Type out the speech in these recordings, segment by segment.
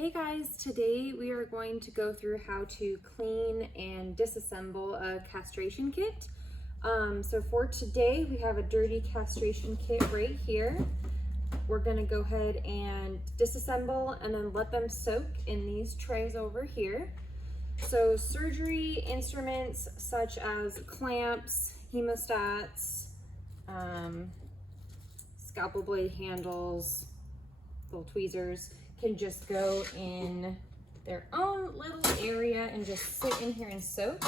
Hey guys, today we are going to go through how to clean and disassemble a castration kit. So for today we have a dirty castration kit right here. We're going to go ahead and disassemble and then let them soak in these trays over here. So surgery instruments such as clamps, hemostats, scalpel blade handles, little tweezers can just go in their own little area and just sit in here and soak.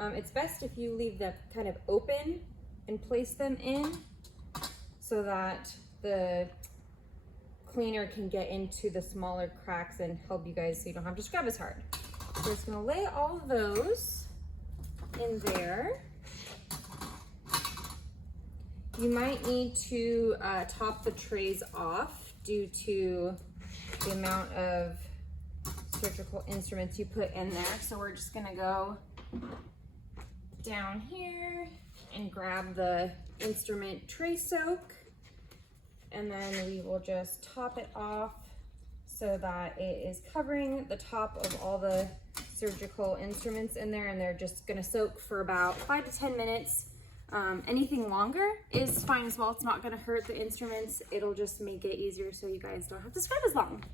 It's best if you leave them kind of open and place them in so that the cleaner can get into the smaller cracks and help you guys so you don't have to scrub as hard. So we're just gonna lay all of those in there. You might need to top the trays off due to the amount of surgical instruments you put in there. So we're just gonna go down here and grab the instrument tray soak, and then we will just top it off so that it is covering the top of all the surgical instruments in there, and they're just gonna soak for about 5 to 10 minutes. Anything longer is fine as well. It's not gonna hurt the instruments. It'll just make it easier so you guys don't have to scrub as long.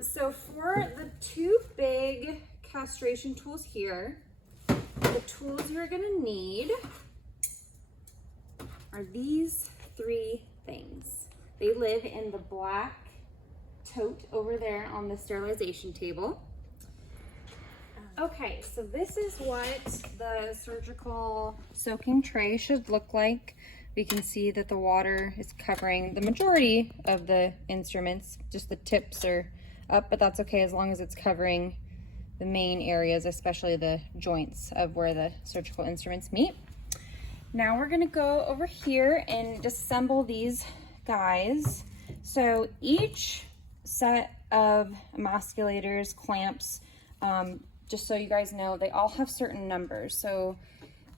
So for the two big castration tools here, the tools you're gonna need are these three things. They live in the black tote over there on the sterilization table. Okay, so this is what the surgical soaking tray should look like. We can see that the water is covering the majority of the instruments. Just the tips are up, but that's okay as long as it's covering the main areas, especially the joints of where the surgical instruments meet. Now we're gonna go over here and disassemble these guys. So each set of emasculators, clamps, just so you guys know, they all have certain numbers. So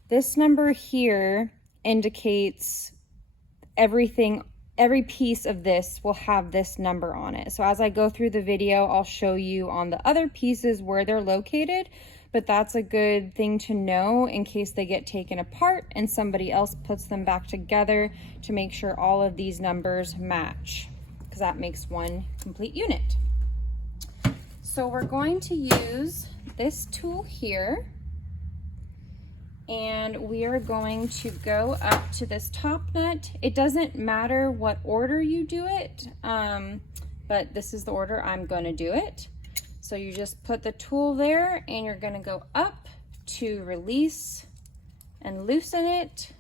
this number here indicates everything, every piece of this will have this number on it. So as I go through the video, I'll show you on the other pieces where they're located, but that's a good thing to know in case they get taken apart and somebody else puts them back together to make sure all of these numbers match, because that makes one complete unit. So we're going to use this tool here, and we are going to go up to this top nut. It doesn't matter what order you do it, but this is the order I'm going to do it. So you just put the tool there and you're going to go up to release and loosen it.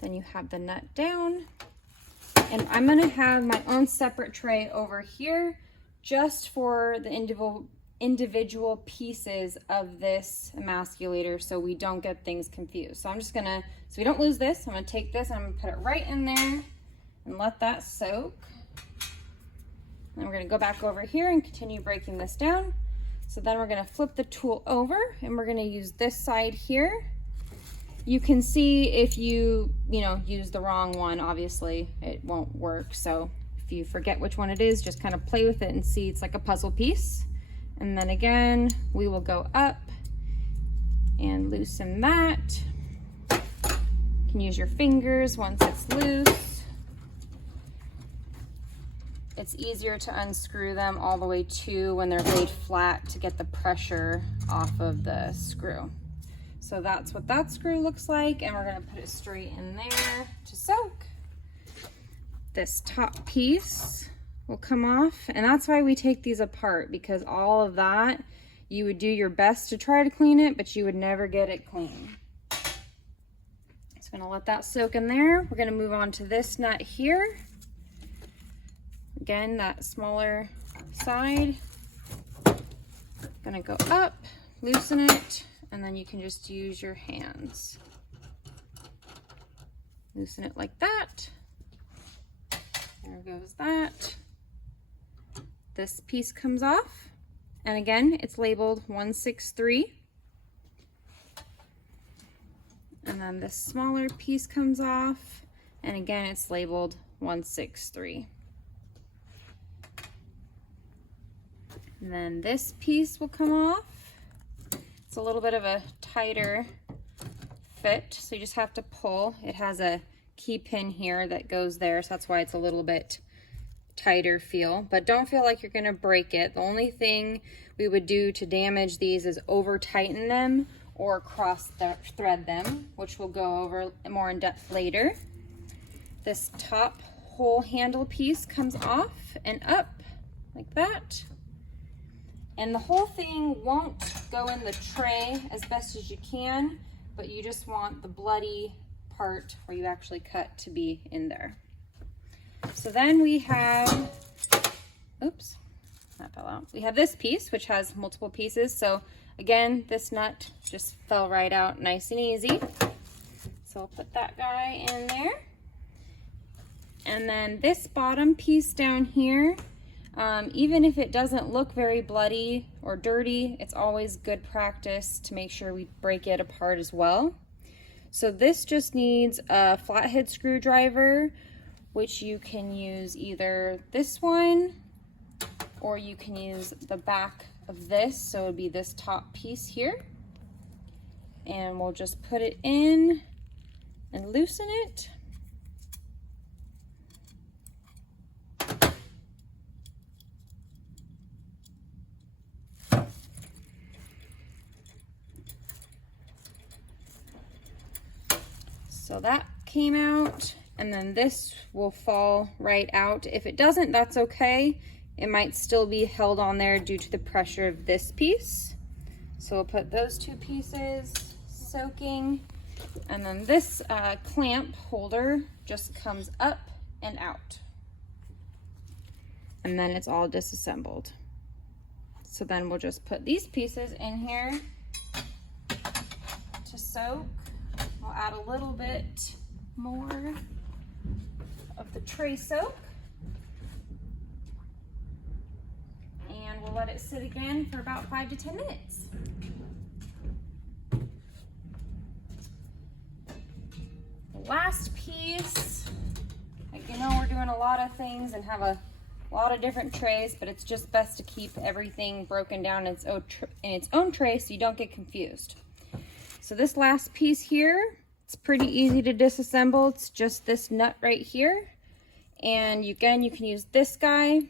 Then you have the nut down, and I'm going to have my own separate tray over here just for the individual pieces of this emasculator so we don't get things confused. So I'm just gonna, so we don't lose this, I'm gonna take this and I'm gonna put it right in there and let that soak. Then we're gonna go back over here and continue breaking this down. So then we're gonna flip the tool over and we're gonna use this side here. You can see if you use the wrong one, obviously it won't work. So if you forget which one it is, just kind of play with it and see. It's like a puzzle piece. And then again, we will go up and loosen that. You can use your fingers once it's loose. It's easier to unscrew them all the way to when they're laid flat to get the pressure off of the screw. So that's what that screw looks like, and we're gonna put it straight in there to soak. This top piece will come off, and that's why we take these apart, because all of that, you would do your best to try to clean it, but you would never get it clean. Just gonna let that soak in there. We're gonna move on to this nut here. Again, that smaller side. Gonna go up, loosen it, and then you can just use your hands. Loosen it like that. There goes that. This piece comes off, and again, it's labeled 163. And then this smaller piece comes off, and again, it's labeled 163. And then this piece will come off. It's a little bit of a tighter fit, so you just have to pull. It has a key pin here that goes there, so that's why it's a little bit tighter feel, but don't feel like you're going to break it. The only thing we would do to damage these is over tighten them or cross thread them, which we'll go over more in depth later. This top whole handle piece comes off and up like that, and the whole thing won't go in the tray as best as you can, but you just want the bloody part where you actually cut to be in there. So then we have, oops, that fell out. We have this piece, which has multiple pieces. So again, this nut just fell right out nice and easy. So I'll put that guy in there. And then this bottom piece down here, even if it doesn't look very bloody or dirty, it's always good practice to make sure we break it apart as well. So this just needs a flathead screwdriver, which you can use either this one or you can use the back of this. So it would be this top piece here. And we'll just put it in and loosen it. So that came out, and then this will fall right out. If it doesn't, that's okay. It might still be held on there due to the pressure of this piece. So we'll put those two pieces soaking, and then this clamp holder just comes up and out. And then it's all disassembled. So then we'll just put these pieces in here to soak. We'll add a little bit more of the tray soak. And we'll let it sit again for about 5 to 10 minutes. The last piece, like, you know, we're doing a lot of things and have a lot of different trays, but it's just best to keep everything broken down in its own tray so you don't get confused. So this last piece here, it's pretty easy to disassemble. It's just this nut right here. And again, you can use this guy.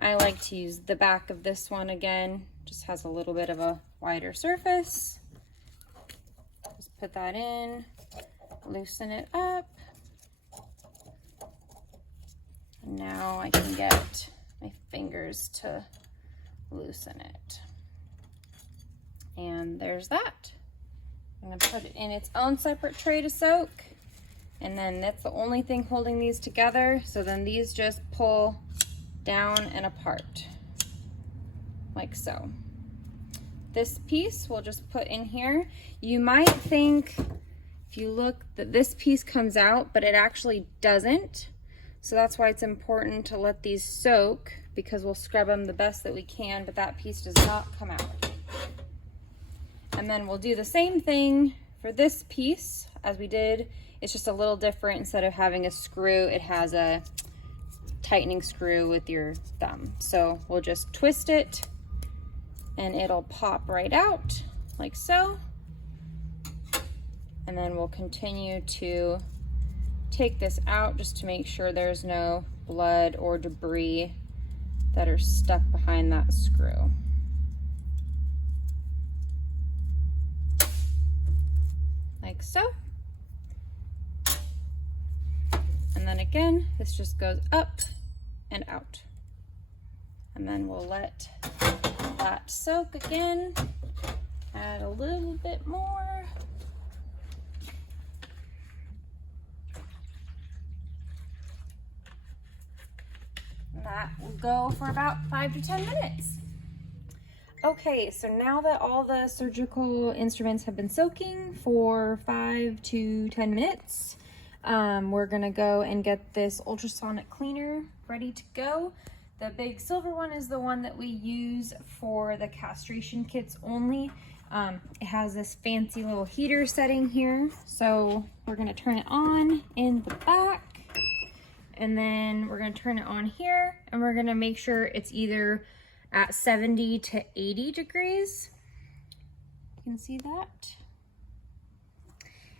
I like to use the back of this one again. Just has a little bit of a wider surface. Just put that in, loosen it up. And now I can get my fingers to loosen it. And there's that. I'm going to put it in its own separate tray to soak, and then that's the only thing holding these together. So then these just pull down and apart like so. This piece we'll just put in here. You might think if you look that this piece comes out, but it actually doesn't. So that's why it's important to let these soak, because we'll scrub them the best that we can, but that piece does not come out. And then we'll do the same thing for this piece as we did. It's just a little different. Instead of having a screw, it has a tightening screw with your thumb. So we'll just twist it and it'll pop right out like so. And then we'll continue to take this out just to make sure there's no blood or debris that are stuck behind that screw. Like so. And then again, this just goes up and out. And then we'll let that soak again. Add a little bit more. That will go for about 5 to 10 minutes. Okay, so now that all the surgical instruments have been soaking for 5 to 10 minutes, we're gonna go and get this ultrasonic cleaner ready to go. The big silver one is the one that we use for the castration kits only. It has this fancy little heater setting here. So we're gonna turn it on in the back, and then we're gonna turn it on here, and we're gonna make sure it's either at 70 to 80 degrees. You can see that.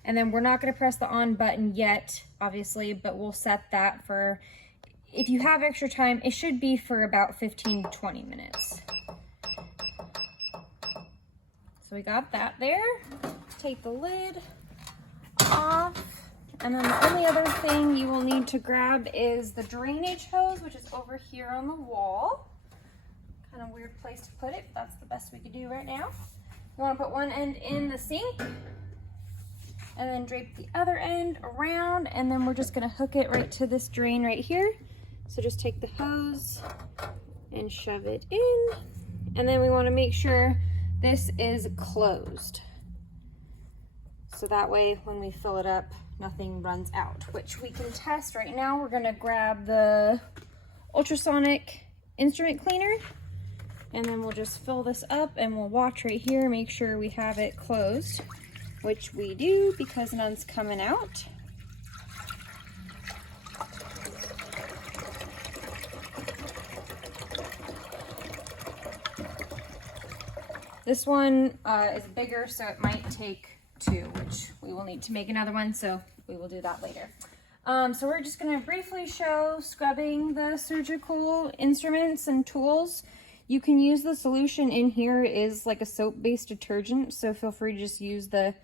And then we're not going to press the on button yet, obviously, but we'll set that for, if you have extra time, it should be for about 15 to 20 minutes. So we got that there. Take the lid off. And then the only other thing you will need to grab is the drainage hose, which is over here on the wall. Kind of weird place to put it, but that's the best we could do right now. You want to put one end in the sink and then drape the other end around, and then we're just going to hook it right to this drain right here. So just take the hose and shove it in, and then we want to make sure this is closed. So that way when we fill it up, nothing runs out, which we can test right now. We're going to grab the ultrasonic instrument cleaner, and then we'll just fill this up and we'll watch right here, make sure we have it closed, which we do because none's coming out. This one is bigger, so it might take two, which we will need to make another one, so we will do that later. So we're just going to briefly show scrubbing the surgical instruments and tools. You can use the solution in here is like a soap-based detergent, so feel free to just use the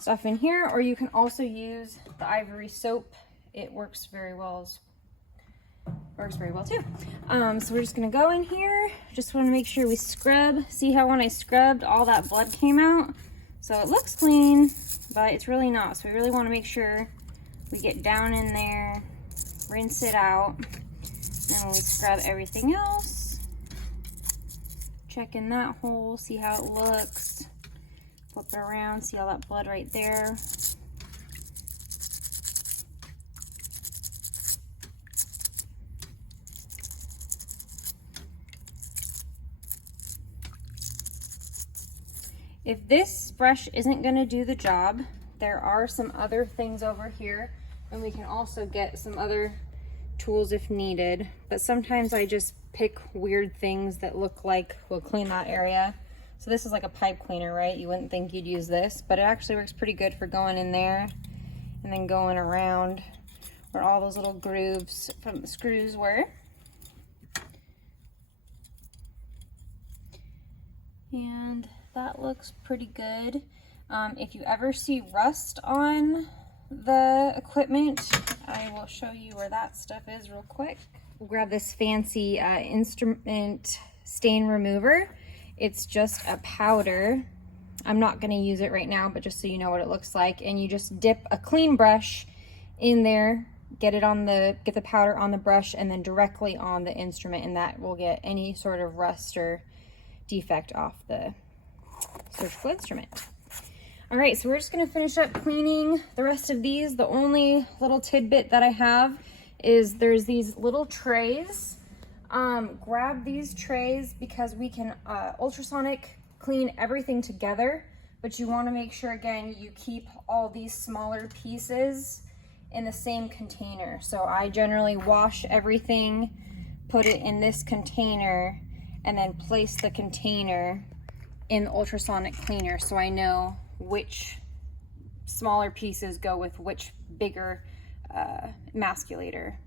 stuff in here, or you can also use the ivory soap. It works very well too. So we're just gonna go in here. Just want to make sure we scrub. See how when I scrubbed, all that blood came out? So it looks clean, but it's really not. So we really want to make sure we get down in there, rinse it out, then we scrub everything else. Check in that hole, see how it looks. Flip it around, see all that blood right there. If this brush isn't going to do the job, there are some other things over here, and we can also get some other tools if needed. But sometimes I just pick weird things that look like will clean that area. So this is like a pipe cleaner, right? You wouldn't think you'd use this, but it actually works pretty good for going in there and then going around where all those little grooves from the screws were. And that looks pretty good. If you ever see rust on the equipment, I will show you where that stuff is real quick. We'll grab this fancy instrument stain remover. It's just a powder. I'm not going to use it right now, but just so you know what it looks like. And you just dip a clean brush in there, get the powder on the brush, and then directly on the instrument, and that will get any sort of rust or defect off the surgical instrument. All right, so we're just going to finish up cleaning the rest of these. The only little tidbit that I have is there's these little trays. Grab these trays because we can ultrasonic clean everything together, but you want to make sure, again, you keep all these smaller pieces in the same container. So I generally wash everything, put it in this container, and then place the container in the ultrasonic cleaner so I know which smaller pieces go with which bigger emasculator.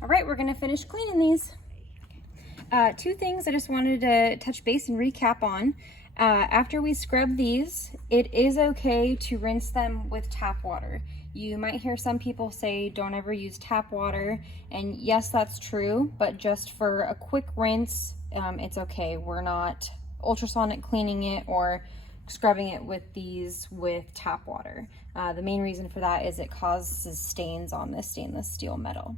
All right, we're gonna finish cleaning these. Two things I just wanted to touch base and recap on. After we scrub these, it is okay to rinse them with tap water. You might hear some people say don't ever use tap water, and yes, that's true, but just for a quick rinse, it's okay. We're not ultrasonic cleaning it or scrubbing it with these with tap water. The main reason for that is it causes stains on this stainless steel metal.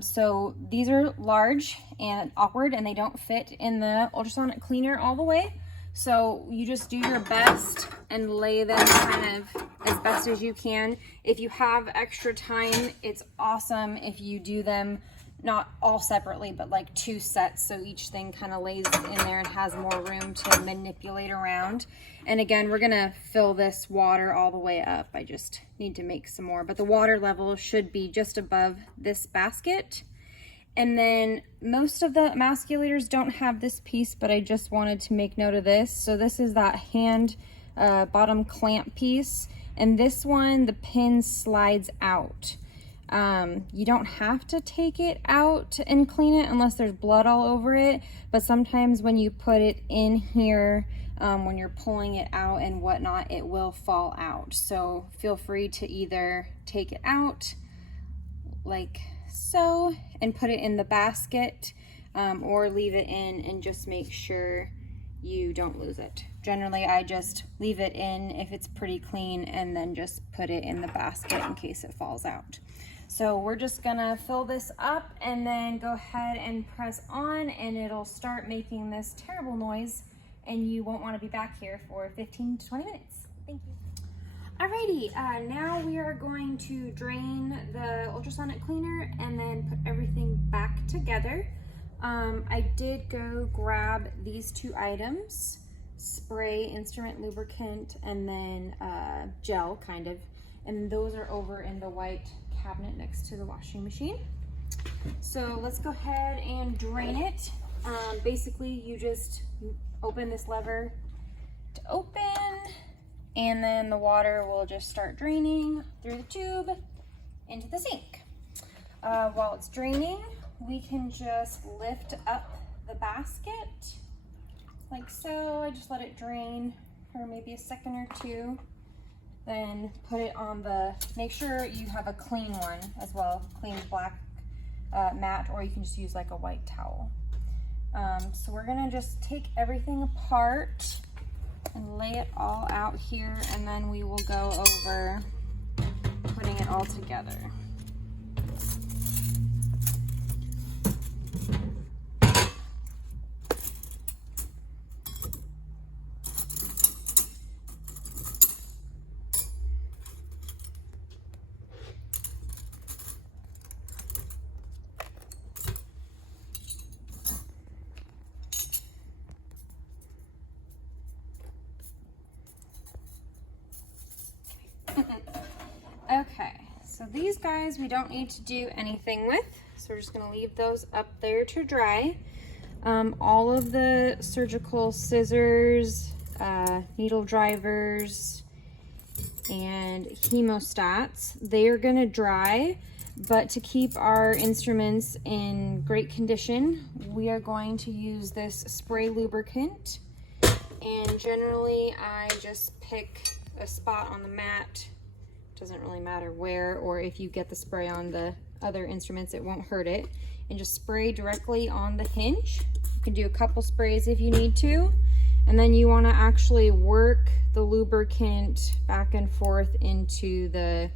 So these are large and awkward, and they don't fit in the ultrasonic cleaner all the way. So you just do your best and lay them kind of as best as you can. If you have extra time, it's awesome if you do them not all separately, but like two sets, so each thing kind of lays in there and has more room to manipulate around. And again, we're gonna fill this water all the way up. I just need to make some more, but the water level should be just above this basket. And then most of the emasculators don't have this piece, but I just wanted to make note of this. So this is that hand bottom clamp piece. And this one, the pin slides out. You don't have to take it out and clean it unless there's blood all over it. But sometimes when you put it in here, when you're pulling it out and whatnot, it will fall out. So feel free to either take it out like so and put it in the basket, or leave it in and just make sure you don't lose it. Generally, I just leave it in if it's pretty clean and then just put it in the basket in case it falls out. So we're just gonna fill this up and then go ahead and press on, and it'll start making this terrible noise, and you won't want to be back here for 15 to 20 minutes. Thank you. Alrighty, now we are going to drain the ultrasonic cleaner and then put everything back together. I did go grab these two items, spray, instrument lubricant, and then gel kind of, and those are over in the white cabinet next to the washing machine. So let's go ahead and drain it. Basically you just open this lever to open, and then the water will just start draining through the tube into the sink. While it's draining, we can just lift up the basket like so. I just let it drain for maybe a second or two. Then put it on the, make sure you have a clean one as well, clean black mat, or you can just use like a white towel. So we're gonna just take everything apart and lay it all out here, and then we will go over putting it all together. Okay, so these guys we don't need to do anything with, so we're just going to leave those up there to dry. All of the surgical scissors, needle drivers, and hemostats, they are going to dry, but to keep our instruments in great condition, we are going to use this spray lubricant. And generally I just pick a spot on the mat, doesn't really matter where, or if you get the spray on the other instruments it won't hurt it, and just spray directly on the hinge. You can do a couple sprays if you need to, and then you want to actually work the lubricant back and forth into the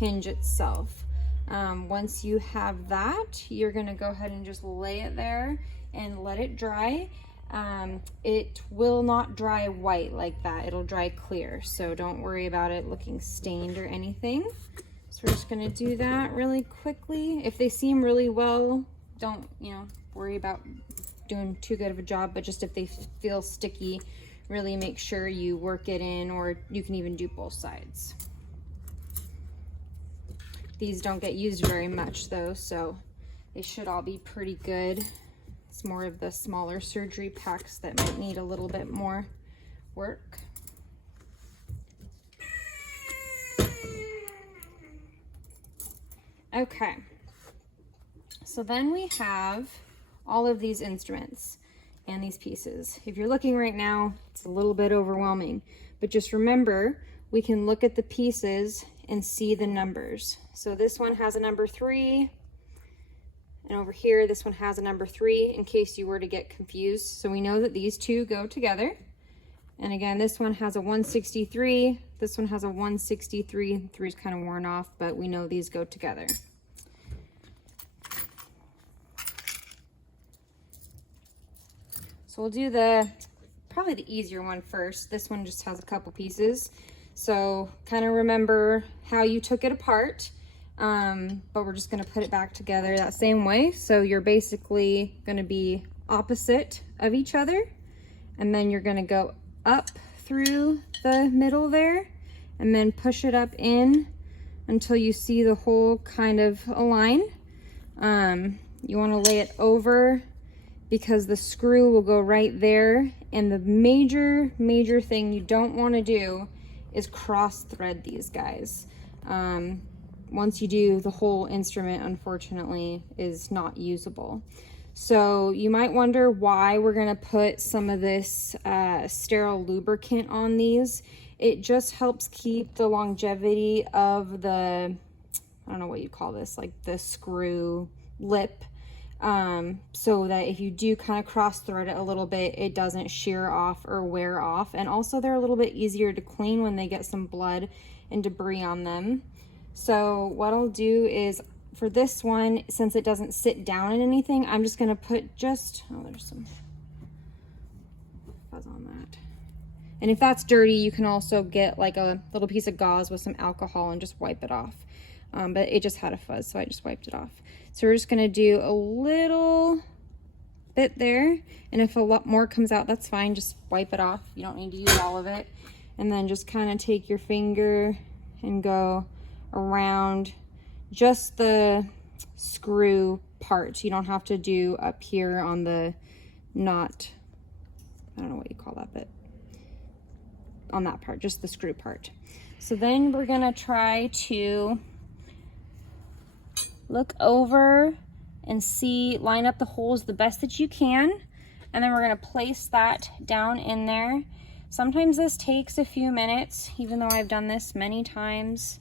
hinge itself. Once you have that, you're going to go ahead and just lay it there and let it dry. It will not dry white like that, it'll dry clear, so don't worry about it looking stained or anything. So we're just going to do that really quickly. If they seem really well, don't worry about doing too good of a job, but just if they feel sticky, really make sure you work it in, or you can even do both sides. These don't get used very much though, so they should all be pretty good. It's more of the smaller surgery packs that might need a little bit more work. Okay, so then we have all of these instruments and these pieces. If you're looking right now, it's a little bit overwhelming, but just remember, we can look at the pieces and see the numbers. So this one has a number 3. And over here, this one has a number 3 in case you were to get confused. So we know that these two go together. And again, this one has a 163. This one has a 163. 3 is kind of worn off, but we know these go together. So we'll do probably the easier one first. This one just has a couple pieces. So kind of remember how you took it apart. But we're just going to put it back together that same way. So you're basically going to be opposite of each other, and then you're going to go up through the middle there and then push it up in until you see the hole kind of align. You want to lay it over because the screw will go right there. And the major thing you don't want to do is cross thread these guys. Once you do, the whole instrument, unfortunately, is not usable. So you might wonder why we're going to put some of this sterile lubricant on these. It just helps keep the longevity of the, I don't know what you call this, like the screw lip, so that if you do kind of cross thread it a little bit, it doesn't shear off or wear off. And also they're a little bit easier to clean when they get some blood and debris on them. So what I'll do is, for this one, since it doesn't sit down in anything, I'm just going to put just, oh, there's some fuzz on that. And if that's dirty, you can also get like a little piece of gauze with some alcohol and just wipe it off. But it just had a fuzz, so I just wiped it off. So we're just going to do a little bit there. And if a lot more comes out, that's fine. Just wipe it off. You don't need to use all of it. And then just kind of take your finger and go around just the screw part. You don't have to do up here on the knot. I don't know what you call that, but on that part, just the screw part. So then we're gonna try to look over and see, line up the holes the best that you can, and then we're gonna place that down in there. Sometimes this takes a few minutes. Even though I've done this many times,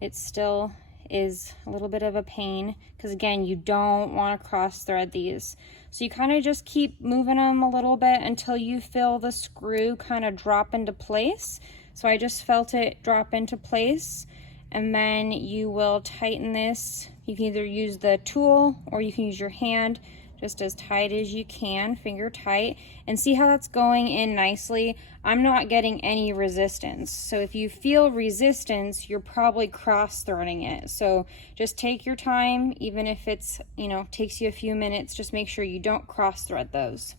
it still is a little bit of a pain, because again, you don't want to cross thread these. So you kind of just keep moving them a little bit until you feel the screw kind of drop into place. So I just felt it drop into place, and then you will tighten this. You can either use the tool or you can use your hand, just as tight as you can, finger tight, and see how that's going in nicely. I'm not getting any resistance. So if you feel resistance, you're probably cross threading it. So just take your time, even if it's, you know, takes you a few minutes, just make sure you don't cross thread those.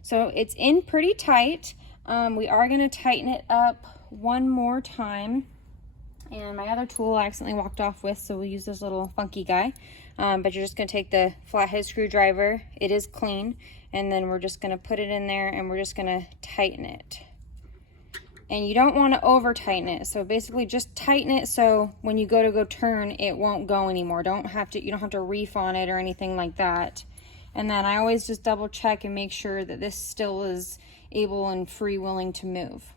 So it's in pretty tight. We are gonna tighten it up one more time. And my other tool I accidentally walked off with, so we'll use this little funky guy. But you're just going to take the flathead screwdriver. It is clean. And then we're just going to put it in there and we're just going to tighten it. And you don't want to over tighten it. So basically just tighten it so when you go turn, it won't go anymore. You don't have to reef on it or anything like that. And then I always just double check and make sure that this still is able and free willing to move.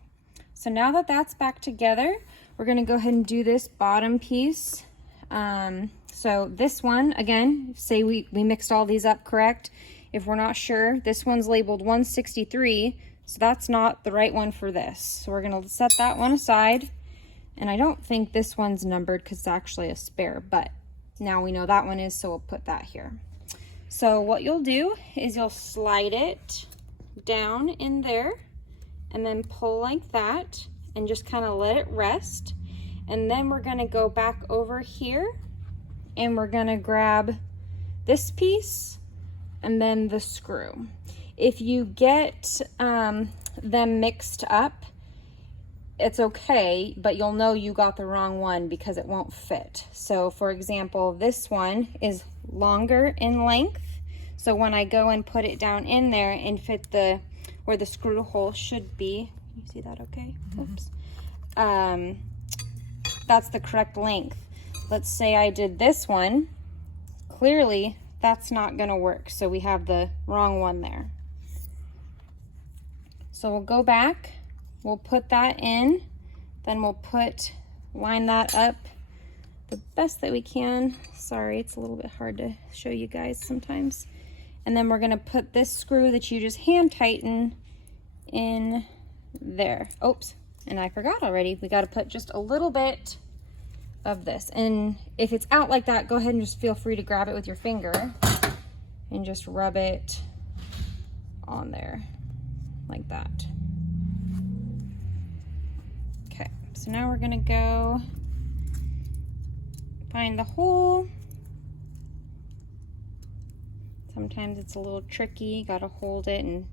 So now that that's back together, we're going to go ahead and do this bottom piece. So this one, again, say we mixed all these up correct. If we're not sure, this one's labeled 163, so that's not the right one for this. So we're going to set that one aside. And I don't think this one's numbered because it's actually a spare, but now we know that one is, so we'll put that here. So what you'll do is you'll slide it down in there and then pull like that and just kind of let it rest. And then we're going to go back over here and we're going to grab this piece and then the screw. If you get them mixed up, it's okay, but you'll know you got the wrong one because it won't fit. So for example, this one is longer in length. So when I go and put it down in there and fit where the screw hole should be, you see that okay? Oops. That's the correct length. Let's say I did this one. Clearly, that's not gonna work. So we have the wrong one there. So we'll go back, we'll put that in, then we'll line that up the best that we can. Sorry, it's a little bit hard to show you guys sometimes. And then we're gonna put this screw that you just hand tighten in there. Oops, and I forgot already. We gotta put just a little bit of this. And if it's out like that, go ahead and just feel free to grab it with your finger and just rub it on there like that. Okay, so now we're gonna go find the hole. Sometimes it's a little tricky, you gotta hold it and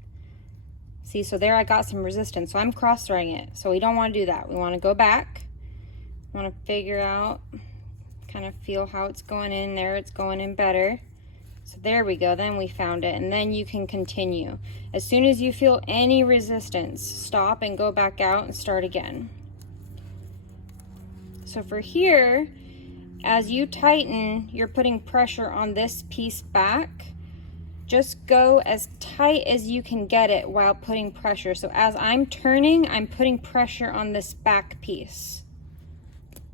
see. So there I got some resistance, so I'm cross-threading it. So we don't wanna do that. We wanna go back. I want to figure out, kind of feel how it's going in there. It's going in better. So there we go, then we found it, and then you can continue. As soon as you feel any resistance, stop and go back out and start again. So for here, as you tighten, you're putting pressure on this piece back. Just go as tight as you can get it while putting pressure. So as I'm turning, I'm putting pressure on this back piece.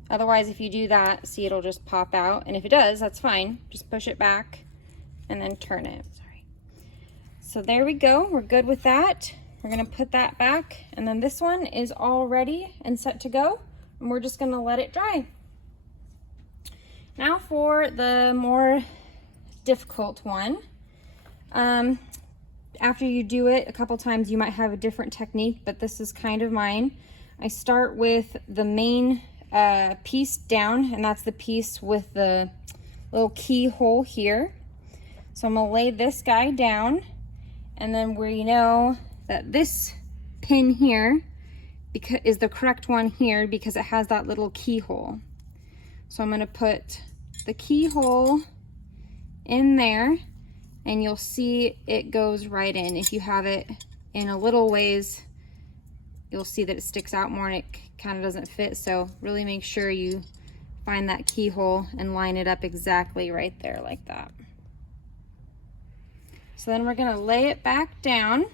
Otherwise, if you do that, see, it'll just pop out. And if it does, that's fine. Just push it back and then turn it. Sorry. So there we go. We're good with that. We're gonna put that back. And then this one is all ready and set to go. And we're just gonna let it dry. Now for the more difficult one. After you do it a couple times, you might have a different technique, but this is kind of mine. I start with the main piece down, and that's the piece with the little keyhole here. So I'm gonna lay this guy down, and then we know that this pin here is the correct one here because it has that little keyhole. So I'm gonna put the keyhole in there, and you'll see it goes right in. If you have it in a little ways, you'll see that it sticks out more and it kind of doesn't fit. So really make sure you find that keyhole and line it up exactly right there like that. So then we're gonna lay it back down.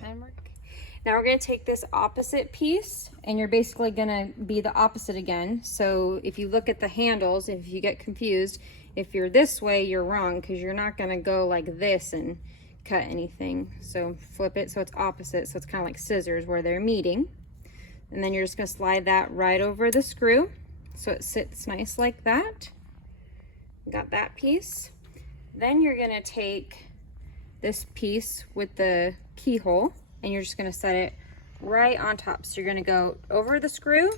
Now we're gonna take this opposite piece, and you're basically gonna be the opposite again. So if you look at the handles, if you get confused, if you're this way, you're wrong, because you're not gonna go like this and cut anything. So flip it so it's opposite, so it's kind of like scissors where they're meeting. And then you're just gonna slide that right over the screw so it sits nice like that. Got that piece. Then you're gonna take this piece with the keyhole, and you're just gonna set it right on top. So you're gonna go over the screw,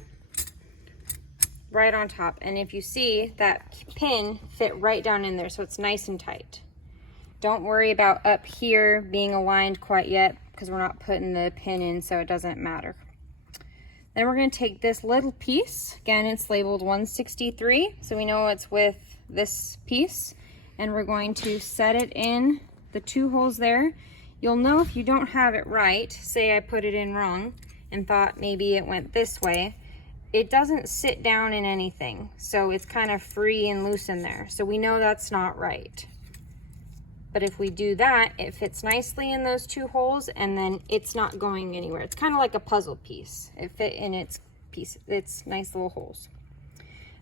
right on top. And if you see, that pin fit right down in there, so it's nice and tight. Don't worry about up here being aligned quite yet, because we're not putting the pin in, so it doesn't matter. Then we're gonna take this little piece. Again, it's labeled 163, so we know it's with this piece. And we're going to set it in the two holes there. You'll know if you don't have it right, say I put it in wrong and thought maybe it went this way, it doesn't sit down in anything. So it's kind of free and loose in there. So we know that's not right. But if we do that, it fits nicely in those two holes, and then it's not going anywhere. It's kind of like a puzzle piece. It fit in its piece, its nice little holes.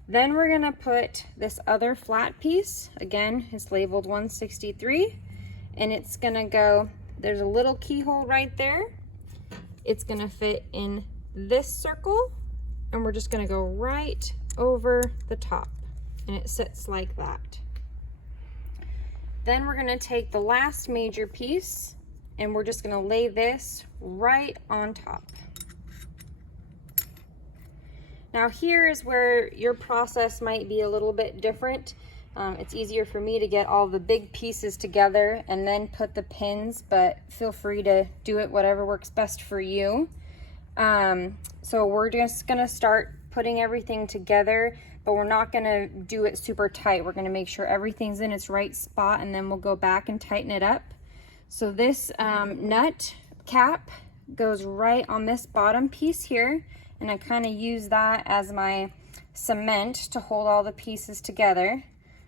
Then we're gonna put this other flat piece. Again, it's labeled 163, and it's gonna go, there's a little keyhole right there. It's gonna fit in this circle, and we're just gonna go right over the top, and it sits like that. Then we're gonna take the last major piece, and we're just gonna lay this right on top. Now here is where your process might be a little bit different. It's easier for me to get all the big pieces together and then put the pins, but feel free to do it whatever works best for you. So we're just gonna start putting everything together, but we're not gonna do it super tight. We're gonna make sure everything's in its right spot, and then we'll go back and tighten it up. So this nut cap goes right on this bottom piece here, and I kind of use that as my cement to hold all the pieces together.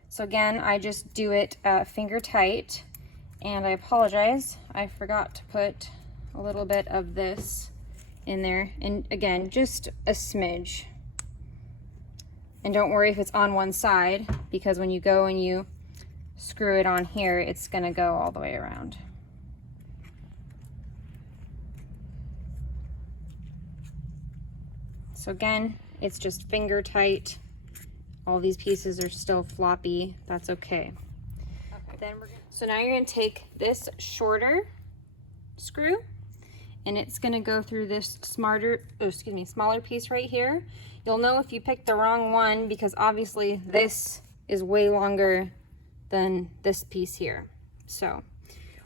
So again, I just do it finger tight, and I apologize, I forgot to put a little bit of this in there, and again, just a smidge. And don't worry if it's on one side, because when you go and you screw it on here, it's gonna go all the way around. So again, it's just finger tight. All these pieces are still floppy, that's okay. So now you're gonna take this shorter screw, and it's gonna go through this smaller piece right here. You'll know if you picked the wrong one, because obviously this is way longer than this piece here. So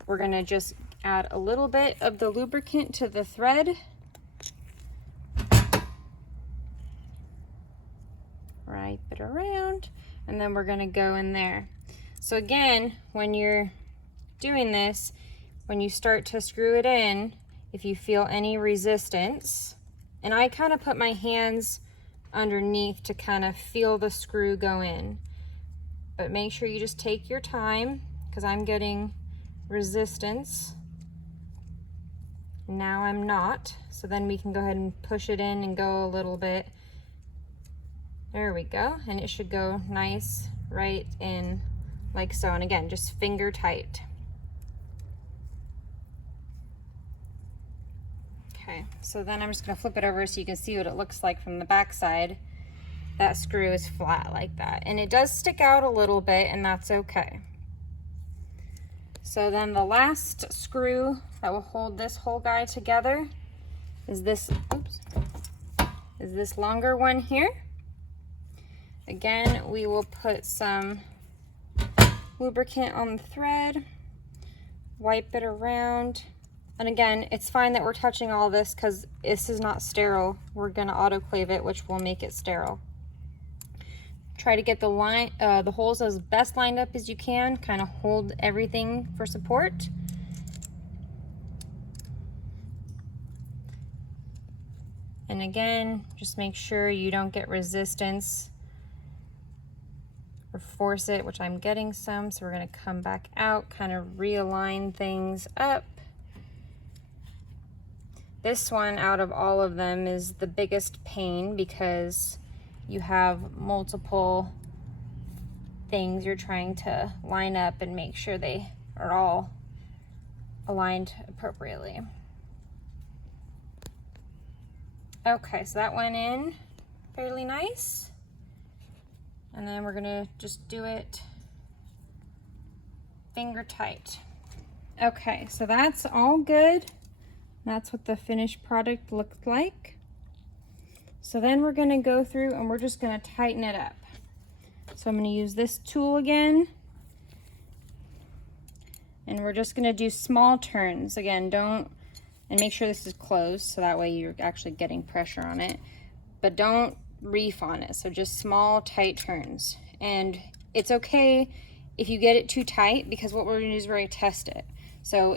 we're gonna just add a little bit of the lubricant to the thread. Wrap it around, and then we're gonna go in there. So again, when you're doing this, when you start to screw it in, if you feel any resistance, and I kind of put my hands underneath to kind of feel the screw go in, but make sure you just take your time, because I'm getting resistance. Now I'm not, so then we can go ahead and push it in and go a little bit. There we go, and it should go nice right in like so. And again, just finger tight. Okay, so then I'm just gonna flip it over so you can see what it looks like from the back side. That screw is flat like that, and it does stick out a little bit, and that's okay. So then the last screw that will hold this whole guy together is this, is this longer one here. Again, we will put some lubricant on the thread, wipe it around. And again, it's fine that we're touching all this because this is not sterile. We're gonna autoclave it, which will make it sterile. Try to get the holes as best lined up as you can, kind of hold everything for support. And again, just make sure you don't get resistance or force it, which I'm getting some, so we're gonna come back out, kind of realign things up. This one out of all of them is the biggest pain because you have multiple things you're trying to line up and make sure they are all aligned appropriately. Okay, so that went in fairly nice. And then we're gonna just do it finger tight. Okay, so that's all good. That's what the finished product looked like. So then we're gonna go through and we're just gonna tighten it up. So I'm gonna use this tool again. And we're just gonna do small turns. Again, and make sure this is closed so that way you're actually getting pressure on it. But don't reef on it, so just small, tight turns. And it's okay if you get it too tight, because what we're gonna do is we're gonna test it. So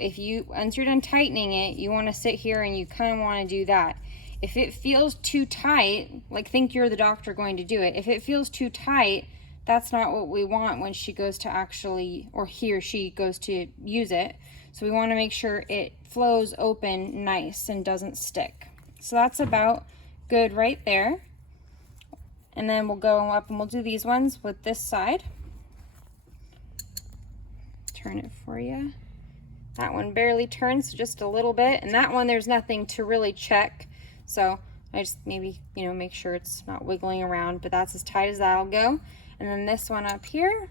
once you're done tightening it, you wanna sit here and you kind of wanna do that. If it feels too tight, like think you're the doctor going to do it. If it feels too tight, that's not what we want when she goes to actually, or he or she goes to use it. So we wanna make sure it flows open nice and doesn't stick. So that's about good right there. And then we'll go up and we'll do these ones with this side. Turn it for you. That one barely turns, just a little bit. And that one, there's nothing to really check. So I just maybe, make sure it's not wiggling around, but that's as tight as that'll go. And then this one up here.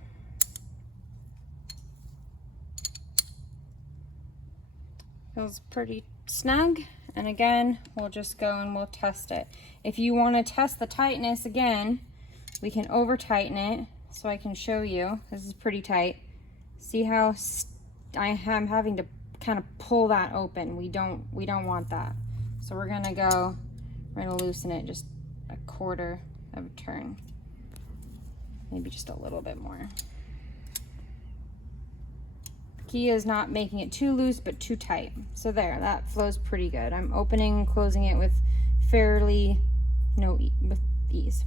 Feels pretty snug. And again, we'll just go and we'll test it. If you want to test the tightness again, we can over tighten it so I can show you. This is pretty tight. See how I am having to kind of pull that open. We don't want that. So we're gonna loosen it just a quarter of a turn. Maybe just a little bit more. Key is not making it too loose but too tight. So there, that flows pretty good. I'm opening and closing it with with ease.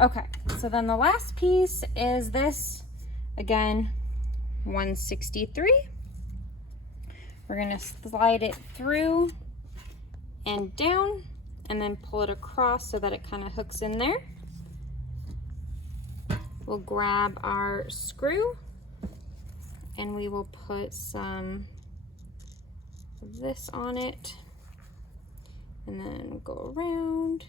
Okay, so then the last piece is this, again, 163. We're gonna slide it through and down and then pull it across so that it kind of hooks in there. We'll grab our screw and we will put some of this on it and then go around.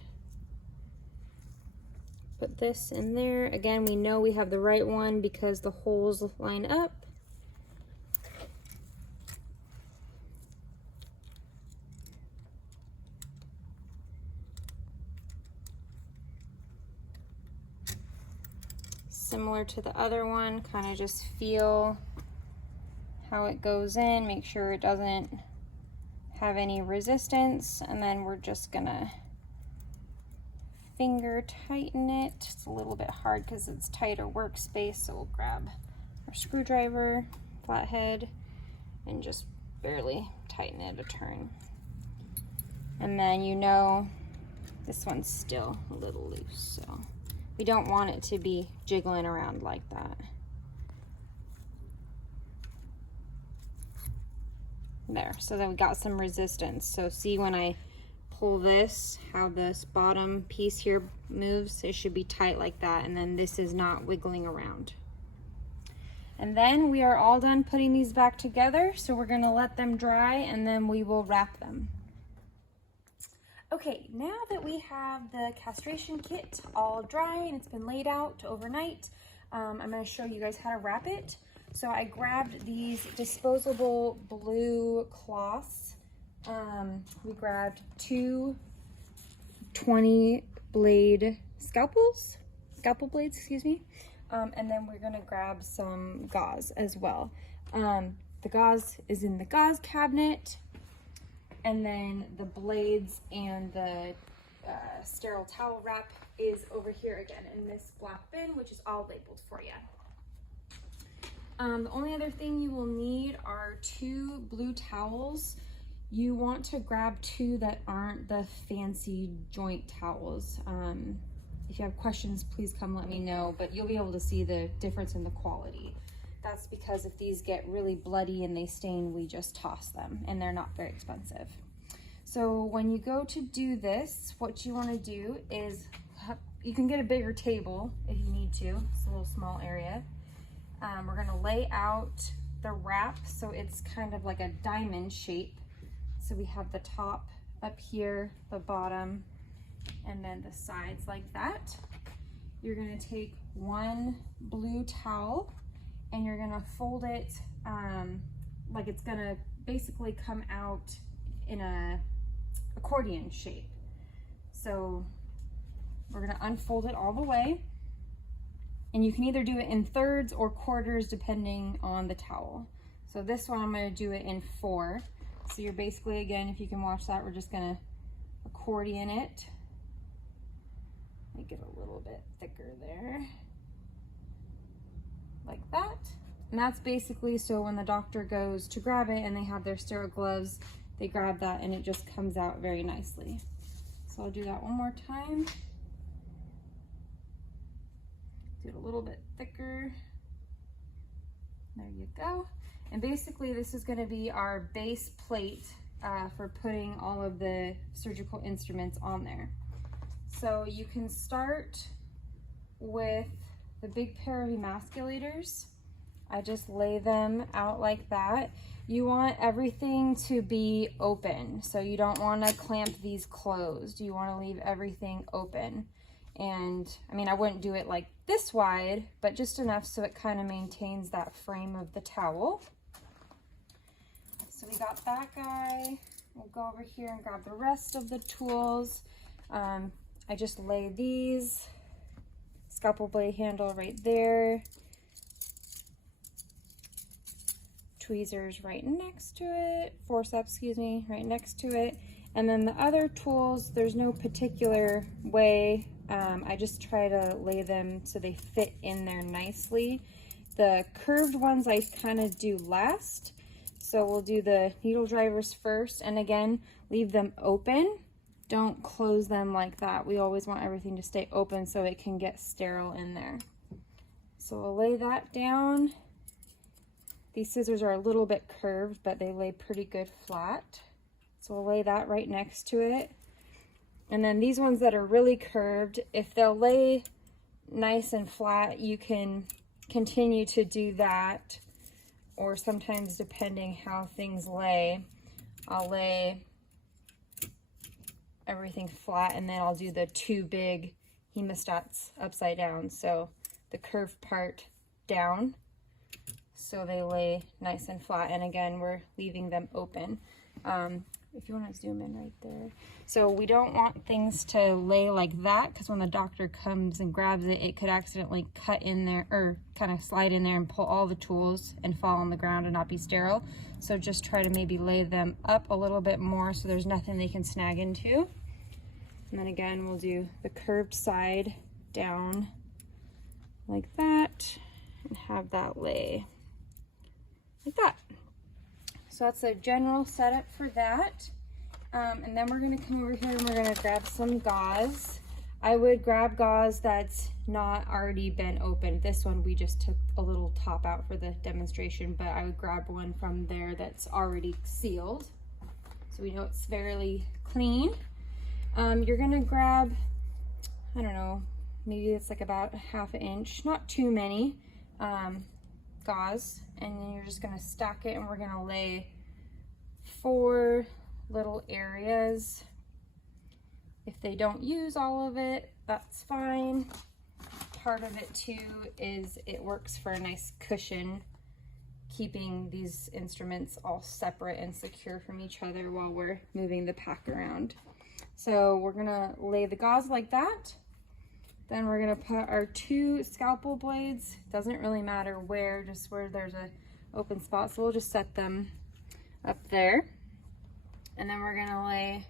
Put this in there. Again, we know we have the right one because the holes line up. Similar to the other one, kind of just feel how it goes in, make sure it doesn't have any resistance, and then we're just gonna finger tighten it. It's a little bit hard because it's tighter workspace, so we'll grab our screwdriver, flathead, and just barely tighten it a turn. And then you know this one's still a little loose, so we don't want it to be jiggling around like that. There, so then we got some resistance. So see when I pull this, how this bottom piece here moves? It should be tight like that, and then this is not wiggling around. And then we are all done putting these back together, so we're gonna let them dry and then we will wrap them. Okay, now that we have the castration kit all dry and it's been laid out overnight, I'm gonna show you guys how to wrap it. So I grabbed these disposable blue cloths. We grabbed two 20 blade scalpel blades, excuse me. And then we're gonna grab some gauze as well. The gauze is in the gauze cabinet, and then the blades and the sterile towel wrap is over here again in this black bin, which is all labeled for you. The only other thing you will need are 2 blue towels. You want to grab 2 that aren't the fancy joint towels. If you have questions, please come let me know, but you'll be able to see the difference in the quality. That's because if these get really bloody and they stain, we just toss them, and they're not very expensive. So when you go to do this, what you want to do is, you can get a bigger table if you need to. It's a little small area. We're going to lay out the wrap so it's kind of like a diamond shape. So we have the top up here, the bottom, and then the sides like that. You're going to take 1 blue towel and you're going to fold it like it's going to basically come out in a accordion shape. So we're going to unfold it all the way. And you can either do it in thirds or quarters depending on the towel. So this one I'm going to do it in 4. So you're basically, again, if you can watch that, we're just going to accordion it. Make it a little bit thicker there. Like that. And that's basically so when the doctor goes to grab it and they have their sterile gloves, they grab that and it just comes out very nicely. So I'll do that one more time. Do it a little bit thicker. There you go. And basically this is going to be our base plate for putting all of the surgical instruments on there. So you can start with the big pair of emasculators. I just lay them out like that. You want everything to be open. So you don't want to clamp these closed. You want to leave everything open. And I mean, I wouldn't do it like this wide, but just enough so it kind of maintains that frame of the towel. So we got that guy. We'll go over here and grab the rest of the tools. I just lay these, scalpel blade handle right there, tweezers right next to it, forceps, excuse me, right next to it. And then the other tools, there's no particular way. I just try to lay them so they fit in there nicely. The curved ones I kind of do last. So we'll do the needle drivers first, and again, leave them open. Don't close them like that. We always want everything to stay open so it can get sterile in there. So we'll lay that down. These scissors are a little bit curved, but they lay pretty good flat. So we'll lay that right next to it. And then these ones that are really curved, if they'll lay nice and flat, you can continue to do that. Or sometimes, depending how things lay, I'll lay everything flat and then I'll do the 2 big hemostats upside down. So the curved part down, so they lay nice and flat. And again, we're leaving them open. If you want to zoom in right there. So we don't want things to lay like that, because when the doctor comes and grabs it, it could accidentally cut in there or kind of slide in there and pull all the tools and fall on the ground and not be sterile. So just try to maybe lay them up a little bit more so there's nothing they can snag into. And then again, we'll do the curved side down like that. and have that lay like that. So that's a general setup for that. And then we're gonna come over here and we're gonna grab some gauze. I would grab gauze that's not already been opened. This one we just took a little top out for the demonstration, but I would grab one from there that's already sealed, so we know it's fairly clean. You're gonna grab, I don't know, maybe it's like about 1/2 inch, not too many, gauze, and then you're just gonna stack it, and we're gonna lay 4 little areas. If they don't use all of it, that's fine. Part of it too is it works for a nice cushion, keeping these instruments all separate and secure from each other while we're moving the pack around. So we're gonna lay the gauze like that. Then we're gonna put our 2 scalpel blades. Doesn't really matter where, just where there's a open spot. So we'll just set them up there. And then we're gonna lay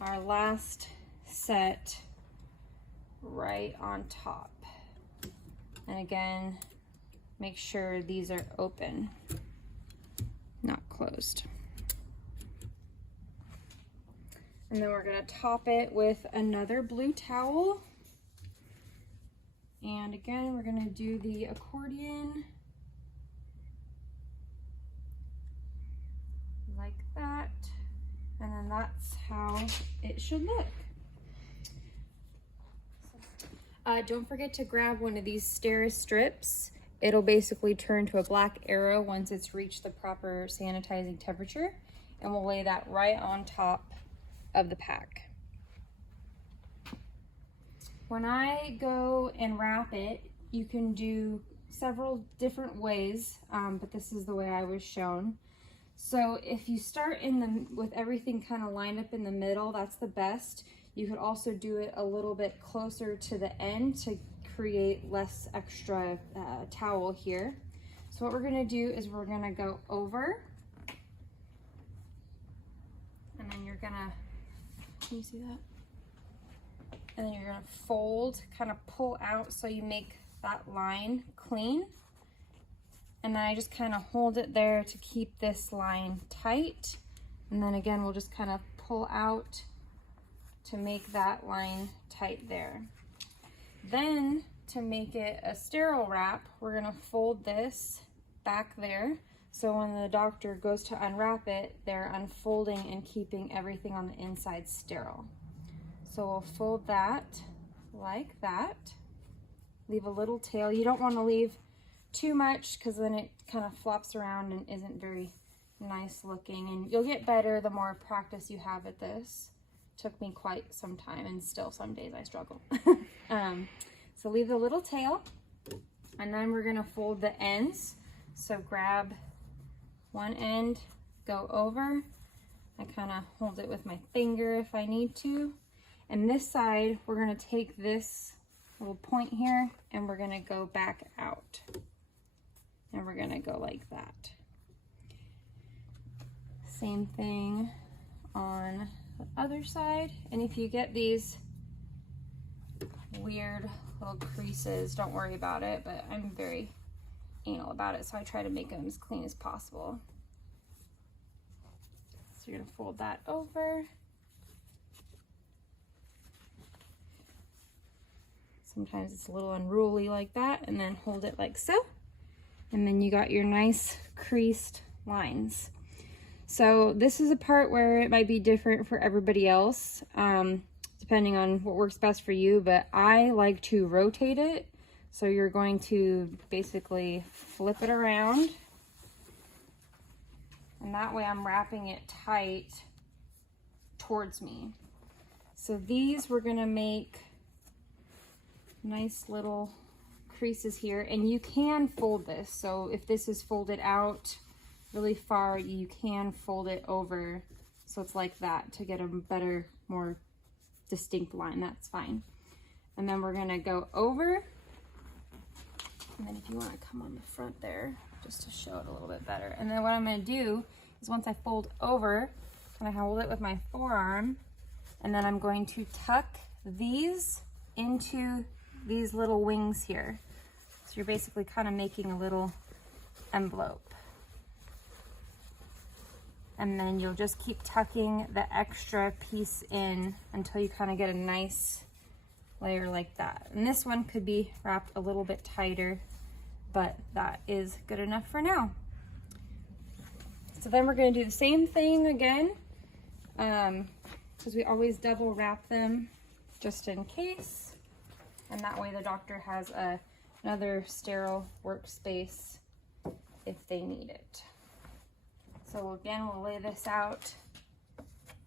our last set right on top. And again, make sure these are open, not closed. And then we're gonna top it with another blue towel. And again, we're gonna do the accordion like that. And then that's how it should look. Don't forget to grab one of these Steri strips. It'll basically turn to a black arrow once it's reached the proper sanitizing temperature. And we'll lay that right on top of the pack. When I go and wrap it, you can do several different ways, but this is the way I was shown. So if you start with everything kind of lined up in the middle, that's the best. You could also do it a little bit closer to the end to create less extra towel here. So what we're gonna do is we're gonna go over, and then you're gonna, can you see that? And then you're gonna fold, kind of pull out so you make that line clean. And then I just kind of hold it there to keep this line tight. And then again, we'll just kind of pull out to make that line tight there. Then to make it a sterile wrap, we're gonna fold this back there. So when the doctor goes to unwrap it, they're unfolding and keeping everything on the inside sterile. So we'll fold that like that. Leave a little tail. You don't wanna leave too much because then it kind of flops around and isn't very nice looking, and you'll get better the more practice you have at this. Took me quite some time, and still some days I struggle. So leave the little tail, and then we're gonna fold the ends. So grab one end, go over. I kind of hold it with my finger if I need to. And this side, we're gonna take this little point here and we're gonna go back out. And we're gonna go like that. Same thing on the other side. And if you get these weird little creases, don't worry about it, but I'm very anal about it, so I try to make them as clean as possible. So you're gonna fold that over. Sometimes it's a little unruly like that, and then hold it like so. And then you got your nice creased lines. So this is a part where it might be different for everybody else, depending on what works best for you, but I like to rotate it. So you're going to basically flip it around, and that way I'm wrapping it tight towards me. So these we're gonna make nice little creases here, and you can fold this. So if this is folded out really far, you can fold it over so it's like that to get a better, more distinct line. That's fine. And then we're gonna go over, and then if you want to come on the front there just to show it a little bit better. And then what I'm going to do is once I fold over, and I hold it with my forearm, and then I'm going to tuck these into these little wings here. So you're basically kind of making a little envelope. And then you'll just keep tucking the extra piece in until you kind of get a nice layer like that. And this one could be wrapped a little bit tighter, but that is good enough for now. So then we're going to do the same thing again, because we always double wrap them just in case. And that way the doctor has another sterile workspace if they need it. So again, we'll lay this out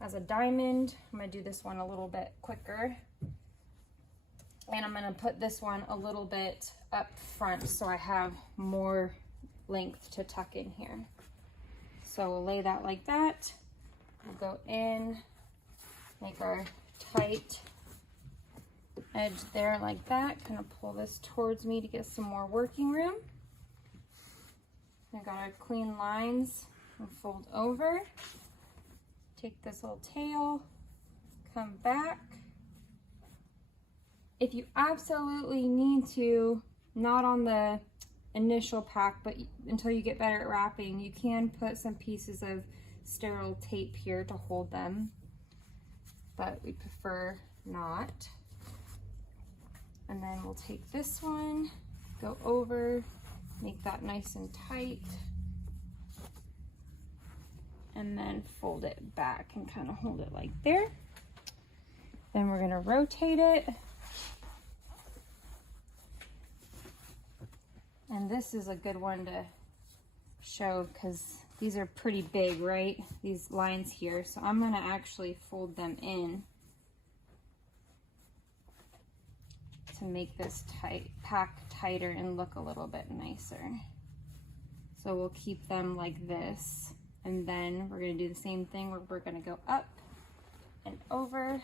as a diamond. I'm going to do this one a little bit quicker. And I'm going to put this one a little bit up front so I have more length to tuck in here. So we'll lay that like that. We'll go in, make our tight edge there like that. Kind of pull this towards me to get some more working room. We've got our clean lines. And fold over, take this little tail, come back. If you absolutely need to, not on the initial pack, but until you get better at wrapping, you can put some pieces of sterile tape here to hold them, but we prefer not. And then we'll take this one, go over, make that nice and tight, and then fold it back and kind of hold it like there. Then we're going to rotate it. And this is a good one to show because these are pretty big, right? These lines here. So I'm going to actually fold them in to make this pack tighter and look a little bit nicer. So we'll keep them like this. And then we're going to do the same thing where we're going to go up and over.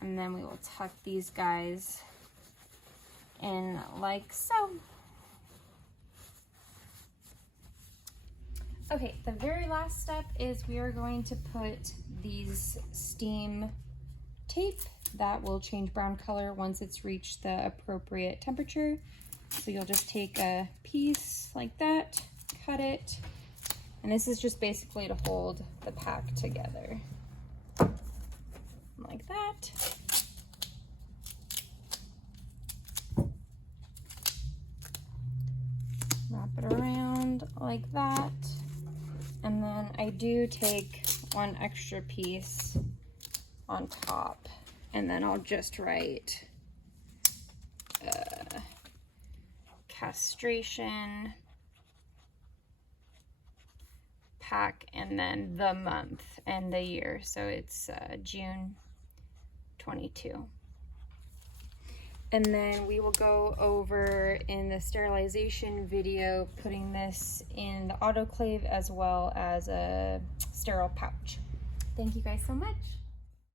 And then we will tuck these guys in like so. Okay, the very last step is we are going to put these steam tape that will change brown color once it's reached the appropriate temperature. So you'll just take a piece like that, cut it, and this is just basically to hold the pack together. Like that. Wrap it around like that. And then I do take one extra piece on top, and then I'll just write castration pack and then the month and the year. So it's June 22. And then we will go over in the sterilization video putting this in the autoclave as well as a sterile pouch. Thank you guys so much.